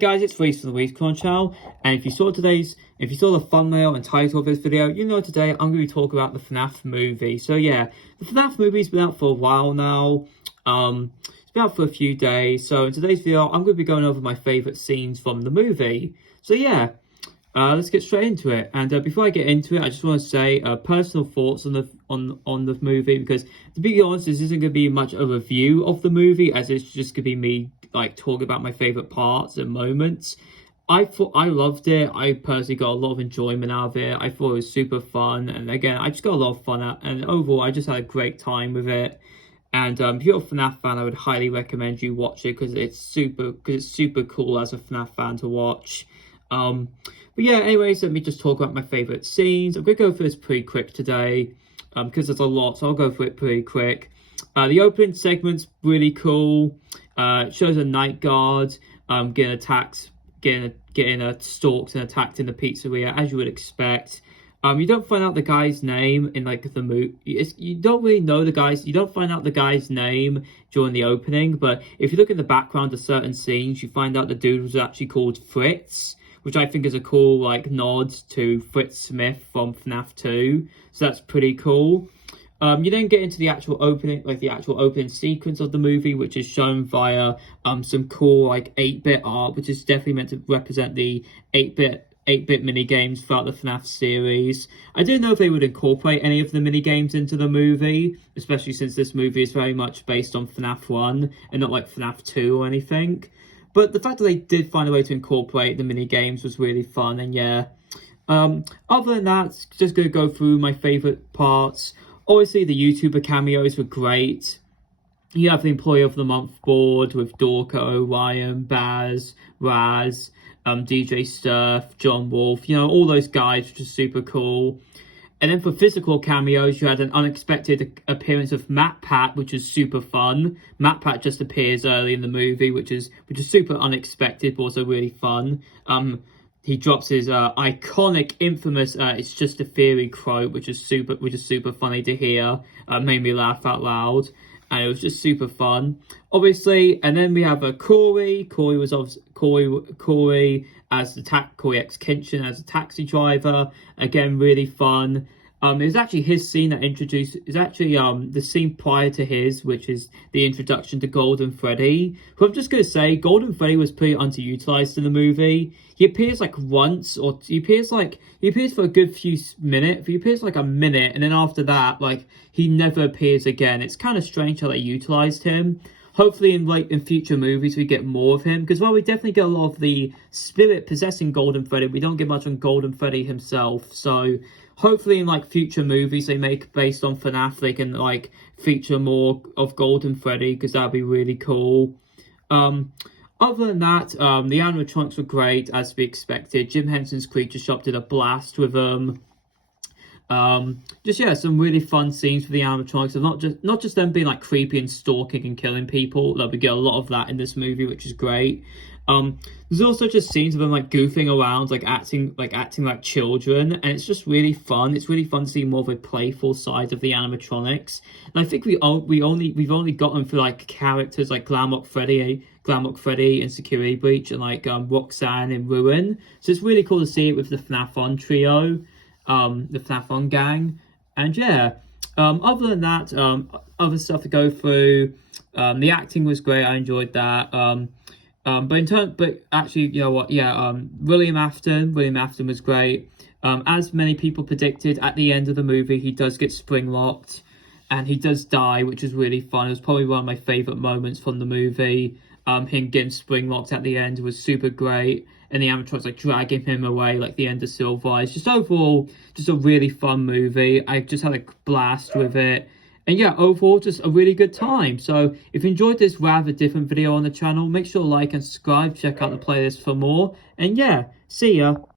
Guys, it's Reese from the Reese Corner channel, and if you saw the thumbnail and title of this video, you know today I'm going to be talking about the FNAF movie. So yeah, the FNAF movie's been out for a while now. It's been out for a few days. So in today's video, I'm going to be going over my favourite scenes from the movie. So yeah, let's get straight into it. And before I get into it, I just want to say personal thoughts on the movie, because to be honest, this isn't going to be much of a review of the movie, as it's just going to be me like talking about my favorite parts and moments. I loved it. I personally got a lot of enjoyment out of it. I thought it was super fun, and again, I just got a lot of fun out, and overall, I just had a great time with it. And if you're a FNAF fan, I would highly recommend you watch it because it's super cool as a FNAF fan to watch. But yeah, anyways, let me just talk about my favorite scenes. I'm gonna go through this pretty quick today, because there's a lot, so I'll go through it pretty quick. The opening segment's really cool. It shows a night guard getting attacked, getting stalked and attacked in the pizzeria, as you would expect. You don't find out the guy's name in like the movie. You don't really know the guys. You don't find out the guy's name during the opening, but if you look in the background of certain scenes, you find out the dude was actually called Fritz, which I think is a cool like nod to Fritz Smith from FNAF 2. So that's pretty cool. You then get into the actual opening sequence of the movie, which is shown via some cool like 8-bit art, which is definitely meant to represent the 8-bit mini games throughout the FNAF series. I don't know if they would incorporate any of the mini games into the movie, especially since this movie is very much based on FNAF 1 and not like FNAF 2 or anything. But the fact that they did find a way to incorporate the mini games was really fun, and yeah. Other than that, just gonna go through my favorite parts. Obviously, the YouTuber cameos were great. You have the Employee of the Month board with Dorco, Ryan, Baz, Raz, DJ Surf, John Wolf, you know, all those guys, which is super cool. And then for physical cameos, you had an unexpected appearance of MatPat, which is super fun. MatPat just appears early in the movie, which is super unexpected, but also really fun. He drops his iconic, infamous "It's just a theory" quote, which is super funny to hear. Made me laugh out loud, and it was just super fun. Obviously, and then we have Corey. Corey as Corey X Kenshin as a taxi driver. Again, really fun. It was actually his scene that introduced. It's actually the scene prior to his, which is the introduction to Golden Freddy. Who I'm just gonna say, Golden Freddy was pretty underutilized in the movie. He appears like once, or he appears for a good few minutes. He appears like a minute, and then after that, like he never appears again. It's kind of strange how they utilized him. Hopefully in future movies we get more of him, because while we definitely get a lot of the spirit possessing Golden Freddy, we don't get much on Golden Freddy himself. So hopefully in like future movies they make based on FNAF, they can like feature more of Golden Freddy, because that'd be really cool. Other than that, the animatronics were great, as we expected. Jim Henson's Creature Shop did a blast with them. Some really fun scenes for the animatronics, and not just them being like creepy and stalking and killing people. Like, we get a lot of that in this movie, which is great. There's also just scenes of them like goofing around, like acting like children, and it's just really fun. It's really fun to see more of a playful side of the animatronics. And I think we've only gotten for like characters like Glamrock Freddy and Security Breach, and like Roxanne in Ruin. So it's really cool to see it with the FNAF On trio. The FNAF On gang, and yeah, other than that, other stuff to go through. The acting was great. I enjoyed that. But actually, you know what? Yeah, William Afton was great. As many people predicted, at the end of the movie, he does get spring locked, and he does die, which is really fun. It was probably one of my favorite moments from the movie. Him getting spring locked at the end was super great, and the animatronics like dragging him away like the end of Silver. It's just overall just a really fun movie. I just had a blast with it, and yeah, overall just a really good time. So if you enjoyed this rather different video on the channel, make sure to like and subscribe. Check out the playlist for more, and yeah, see ya.